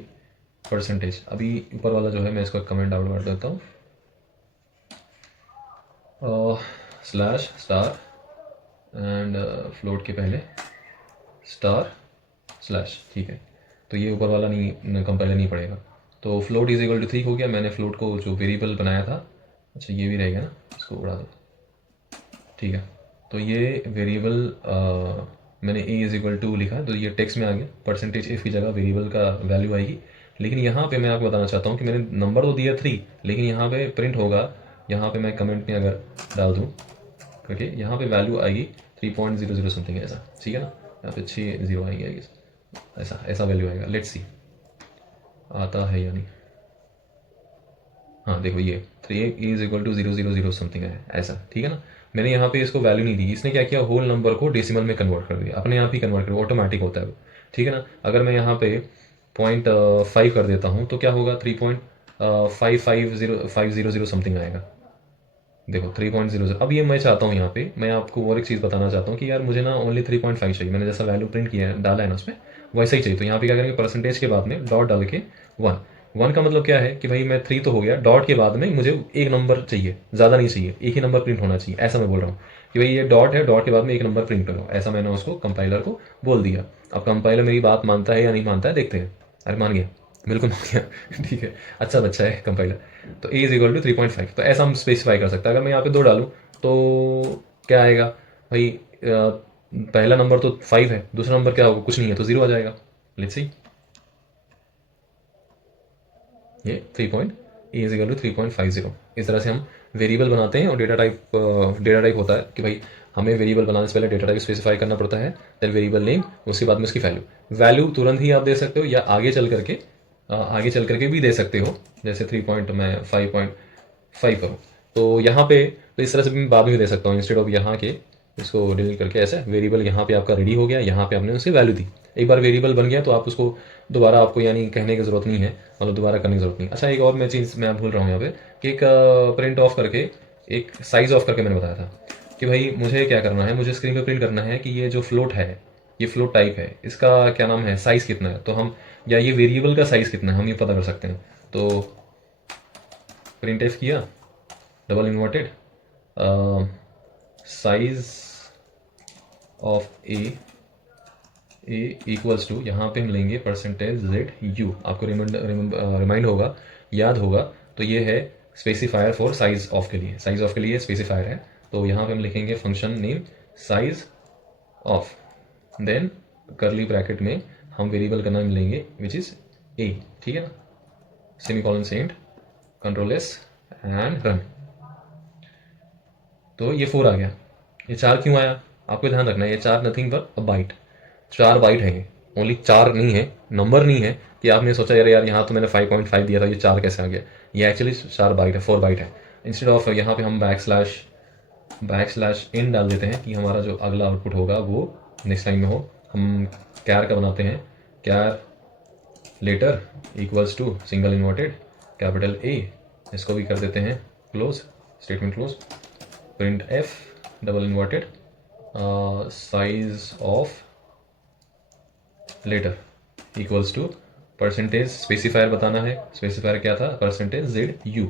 परसेंटेज। अभी ऊपर वाला जो है मैं इसको कमेंट आउट कर देता हूँ, स्लैश स्टार एंड फ्लोट के पहले स्टार स्लैश, ठीक है। तो ये ऊपर वाला नहीं, कंपाइलर नहीं पड़ेगा। तो फ्लोट इज इक्वल टू 3 हो गया। मैंने फ्लोट को जो वेरिएबल बनाया था, अच्छा ये भी रहेगा ना, इसको उड़ा दो, ठीक है। तो ये वेरिएबल मैंने A इज इक्वल टू लिखा, तो ये टेक्स्ट में आ गया। परसेंटेज F की जगह वेरिएबल का वैल्यू आएगी। लेकिन यहाँ पे मैं आपको बताना चाहता हूँ कि मैंने नंबर तो दिया 3, लेकिन यहाँ पे प्रिंट होगा, यहाँ पे मैं कमेंट में अगर डाल दूँ, क्योंकि यहाँ पे वैल्यू आएगी 3.00 समथिंग ऐसा, ठीक है ना। यहाँ पे 6 0 आएगी, आएगी ऐसा वैल्यू आएगा। लेट्स सी आता है या नहीं। हाँ देखो, ये 3 इज इक्वल टू 000 समथिंग है ऐसा, ठीक है ना। मैंने यहाँ पे इसको वैल्यू नहीं दी, इसने क्या किया, होल नंबर को डेसिमल में कन्वर्ट कर दिया, अपने आप ही कन्वर्ट कर, ऑटोमेटिक होता है वो, ठीक है ना। अगर मैं यहाँ पे 0.5 कर देता हूँ तो क्या होगा, 3.550 समथिंग आएगा। देखो 3.00। अब ये मैं चाहता हूँ, यहाँ पे मैं आपको और एक चीज़ बताना चाहता हूँ कि यार मुझे ना ओनली 3.5 चाहिए, मैंने जैसा वैल्यू प्रिंट किया है, डाला है ना उसमें, वैसा ही चाहिए। तो यहाँ पे क्या करेंगे, परसेंटेज के बाद में डॉट डाल के 1 का मतलब क्या है कि भाई मैं 3 तो हो गया, डॉट के बाद में मुझे एक नंबर चाहिए, ज़्यादा नहीं चाहिए, एक ही नंबर प्रिंट होना चाहिए, ऐसा मैं बोल रहा हूँ कि भाई ये डॉट है, डॉट के बाद में एक नंबर प्रिंट करो, ऐसा मैंने उसको कंपाइलर को बोल दिया। अब कंपाइलर मेरी बात मानता है या नहीं मानता है, देखते हैं। अरे मान गया, बिल्कुल मान गया। ठीक है, अच्छा बच्चा है कंपाइलर। तो ए इज इक्वल टू 3.5, तो ऐसा हम स्पेसिफाई कर सकते हैं। अगर मैं यहाँ पे 2 डालूँ तो क्या आएगा भाई? पहला नंबर तो 5 है, दूसरा नंबर क्या होगा? कुछ नहीं है, तो 0 आ जाएगा। लेट्स सी, ये 3 ए इज इक्वल टू 3.50। इस तरह से हम वेरिएबल बनाते हैं। और डेटा टाइप होता है कि भाई हमें वेरिएबल बनाने से पहले डेटा टाइप स्पेसिफाई करना पड़ता है, देन वेरिएबल नेम, उसके बाद में उसकी वैल्यू तुरंत ही आप दे सकते हो या आगे चल करके भी दे सकते हो। जैसे 5.5 करो तो यहाँ पे, तो इस तरह से भी मैं बाद में भी दे सकता हूँ। इंस्टेड ऑफ यहाँ के इसको डिलीट करके ऐसे वेरिएबल यहाँ पे आपका रेडी हो गया, यहाँ पे आपने उसकी वैल्यू दी। एक बार वेरिएबल बन गया तो आप उसको दोबारा, आपको यानी कहने की ज़रूरत नहीं है, मतलब दोबारा करने की ज़रूरत नहीं। अच्छा, एक और मैं चीज़ मैं भूल रहा हूँ यहाँ पे कि एक प्रिंट ऑफ करके, एक साइज़ ऑफ करके मैंने बताया था कि भाई मुझे क्या करना है, मुझे स्क्रीन पे प्रिंट करना है कि ये जो फ्लोट है, ये फ्लोट टाइप है, इसका क्या नाम है, साइज़ कितना है। तो हम, या ये वेरिएबल का साइज़ कितना है, हम ये पता कर सकते हैं। तो प्रिंट एफ किया, double inverted, size of A equals to, यहाँ पे हम लेंगे %z_u। आपको रिमाइंड होगा, याद होगा, तो ये है स्पेसिफायर फॉर साइज ऑफ के लिए, साइज ऑफ के लिए स्पेसिफायर है। तो यहाँ पे हम लिखेंगे function name size of, then curly bracket में हम वेरिएबल का नाम लेंगे विच इज़ ए। ठीक है ना, semicolon send control S and run. तो ये 4 आ गया। ये 4 क्यों आया, आपको ध्यान रखना है, ये 4 nothing but a byte, 4 byte है ये, ओनली 4 नहीं है, नंबर नहीं है कि आपने सोचा यार यहाँ तो मैंने 5.5 दिया था, ये 4 कैसे आ गया। ये एक्चुअली 4 बाइट है, 4 बाइट है। इंस्टेड ऑफ यहाँ पे हम बैक स्लैश इन डाल देते हैं कि हमारा जो अगला आउटपुट होगा वो नेक्स्ट टाइम में हो। हम कैर का बनाते हैं, char letter equals to single inverted capital A, इसको भी कर देते हैं close, statement close, print F double inverted size of letter equals to percentage, specifier बताना है, स्पेसिफायर क्या था, %z_u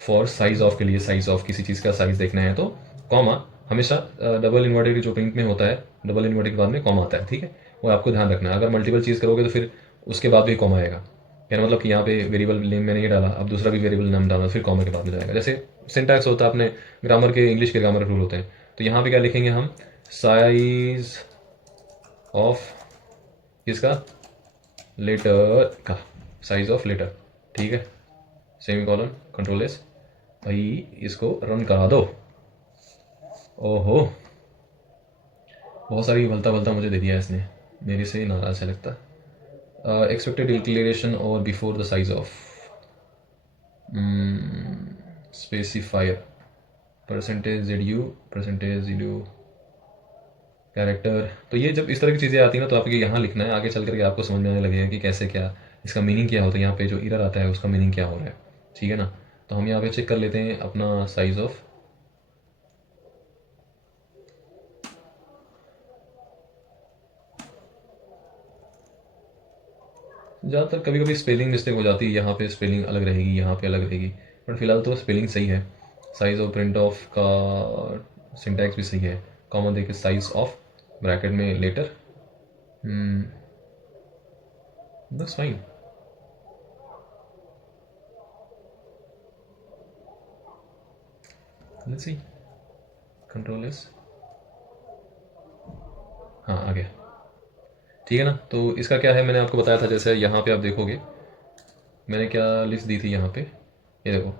फॉर साइज ऑफ के लिए, साइज ऑफ किसी चीज़ का साइज देखना है तो कॉमा, हमेशा डबल इन्वर्टेड जो प्रिंट में होता है, डबल इन्वर्टेड के बाद में कॉमा आता है। ठीक है, वो आपको ध्यान रखना है। अगर मल्टीपल चीज़ करोगे तो फिर उसके बाद भी कॉमा आएगा। कहना मतलब कि यहाँ पे वेरिएबल नेम मैंने ये डाला, अब दूसरा भी वेरिएबल नाम डाला, फिर कॉमा के बाद में जाएगा। जैसे सिंटैक्स होता है अपने ग्रामर के, इंग्लिश के ग्रामर रूल होते हैं। तो यहाँ पे क्या लिखेंगे हम, साइज ऑफ किसका, लेटर का, साइज ऑफ लेटर। ठीक है, सेमीकोलन कंट्रोल एस। भाई इसको रन करा दो। ओहो, बहुत सारी भलता भलता मुझे दे दिया इसने, मेरे से नाराज है लगता। एक्सपेक्टेड डिक्लेरेशन और before the size of specifier %z_u character. तो ये जब इस तरह की चीज़ें आती हैं ना, तो आपको यहाँ लिखना है, आगे चल करके आपको समझ में आने लगेगा कि कैसे, क्या इसका मीनिंग क्या होता है, यहाँ पे जो एरर आता है उसका मीनिंग क्या हो रहा है। ठीक है ना, तो हम यहाँ पे चेक कर लेते हैं अपना साइज ऑफ, ज़्यादातर कभी कभी स्पेलिंग मिस्टेक हो जाती है, यहाँ पे स्पेलिंग अलग रहेगी, यहाँ पे अलग रहेगी, बट फिलहाल तो स्पेलिंग सही है। साइज ऑफ प्रिंट ऑफ का सिंटैक्स भी सही है, कॉमन देके साइज ऑफ ब्रैकेट में लेटर, बस fine. Let's see, control S, हाँ आ गया। ठीक है ना, तो इसका क्या है, मैंने आपको बताया था। जैसे यहाँ पे आप देखोगे मैंने क्या लिस्ट दी थी यहाँ पे, ये देखो,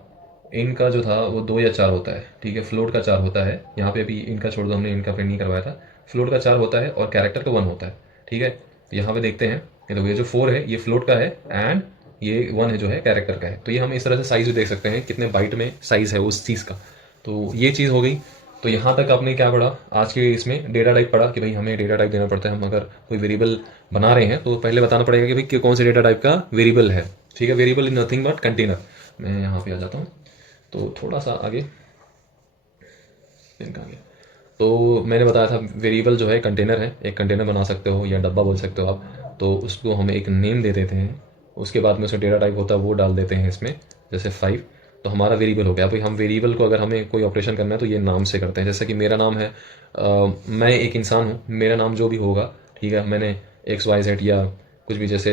इनका जो था वो 2 या 4 होता है। ठीक है, फ्लोट का 4 होता है। यहाँ पे अभी इनका छोड़ दो, हमने इनका प्रिंट नहीं करवाया था। फ्लोट का 4 होता है और कैरेक्टर का 1 होता है। ठीक है, यहाँ पे देखते हैं, ये देखो, ये जो 4 है ये फ्लोट का है एंड ये 1 है जो है कैरेक्टर का है। तो ये हम इस तरह से साइज भी देख सकते हैं, कितने बाइट में साइज है उस चीज़ का। तो ये चीज़ हो गई। तो यहाँ तक आपने क्या पढ़ा आज के इसमें, डेटा टाइप पढ़ा कि भाई हमें डेटा टाइप देना पड़ता है। हम अगर कोई वेरिएबल बना रहे हैं तो पहले बताना पड़ेगा कि भाई कौन से डेटा टाइप का वेरिएबल है। ठीक है, variable is nothing but container. मैं यहाँ पे आ जाता हूँ, तो थोड़ा सा आगे इनका आगे, तो मैंने बताया था वेरिएबल जो है कंटेनर है, एक कंटेनर बना सकते हो या डब्बा बोल सकते हो आप। तो उसको हम एक नेम दे देते हैं, उसके बाद में उसका डेटा टाइप होता है वो डाल देते हैं इसमें, जैसे 5, तो हमारा वेरिएबल हो गया। भाई हम वेरिएबल को अगर हमें कोई ऑपरेशन करना है तो ये नाम से करते हैं। जैसे कि मेरा नाम है, मैं एक इंसान हूँ, मेरा नाम जो भी होगा, ठीक है, मैंने XYZ या कुछ भी, जैसे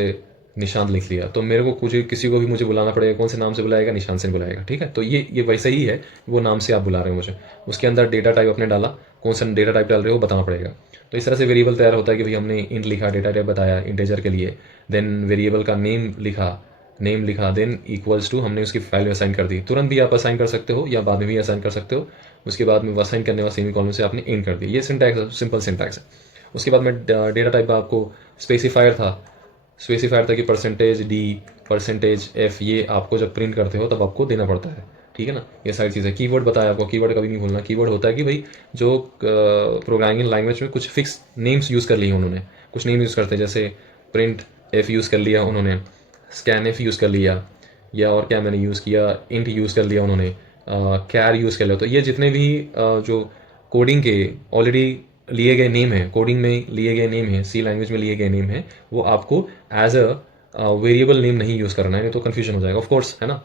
निशांत लिख लिया, तो मेरे को कुछ किसी को भी मुझे बुलाना पड़ेगा, कौन से नाम से बुलाएगा, निशांत से बुलाएगा, ठीक है। तो ये वैसे ही है, वो नाम से आप बुला रहे हो मुझे, उसके अंदर डेटा टाइप अपने डाला, कौन सा डेटा टाइप डाल रहे हो बताना पड़ेगा। तो इस तरह से वेरिएबल तैयार होता है कि भाई हमने इंट लिखा, डेटा टाइप बताया इंटेजर के लिए, देन वेरिएबल का नेम लिखा, देन इक्वल्स टू हमने उसकी वैल्यू असाइन कर दी। तुरंत भी आप असाइन कर सकते हो या बाद में भी असाइन कर सकते हो, उसके बाद में असाइन करने वाला सेमीकोलन से आपने एंड कर दी। ये सिंटैक्स, सिंपल सिंटैक्स है। उसके बाद में डेटा टाइप आपको स्पेसिफायर था कि %d %f, ये आपको जब प्रिंट करते हो तब आपको देना पड़ता है, ठीक है ना। ये सारी चीज़ें, कीवर्ड बताया आपको, कीवर्ड कभी नहीं भूलना। कीवर्ड होता है कि भाई जो प्रोग्रामिंग लैंग्वेज में कुछ फिक्स नेम्स यूज़ कर लिए उन्होंने, कुछ नेम यूज़ करते हैं, जैसे प्रिंट f यूज़ कर लिया उन्होंने, स्कैन f यूज़ कर लिया, या और क्या मैंने यूज़ किया, इंट यूज़ कर लिया उन्होंने, कैर यूज़ कर लिया। तो ये जितने भी जो कोडिंग के ऑलरेडी लिए गए नेम है, कोडिंग में लिए गए नेम है, सी लैंग्वेज में लिए गए नेम है, वो आपको एज अ वेरिएबल नेम नहीं यूज़ करना है, नहीं तो कन्फ्यूजन हो जाएगा। ऑफ कोर्स, है ना,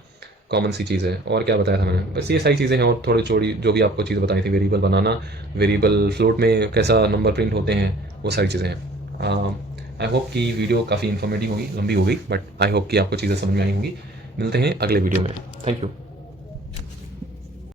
कॉमन सी चीज़ है। और क्या बताया था मैंने, बस ये सारी चीज़ें हैं, और थोड़ी छोटी जो भी आपको चीज़ बताई थी, वेरिएबल बनाना, वेरिएबल फ्लोट में कैसा नंबर प्रिंट होते हैं, वो सारी चीज़ें हैं। आई होप कि वीडियो काफ़ी इन्फॉर्मेटिव होगी, लंबी हो गई, बट आई होप कि आपको चीज़ें समझ में आई होंगी। मिलते हैं अगले वीडियो में। Thank you.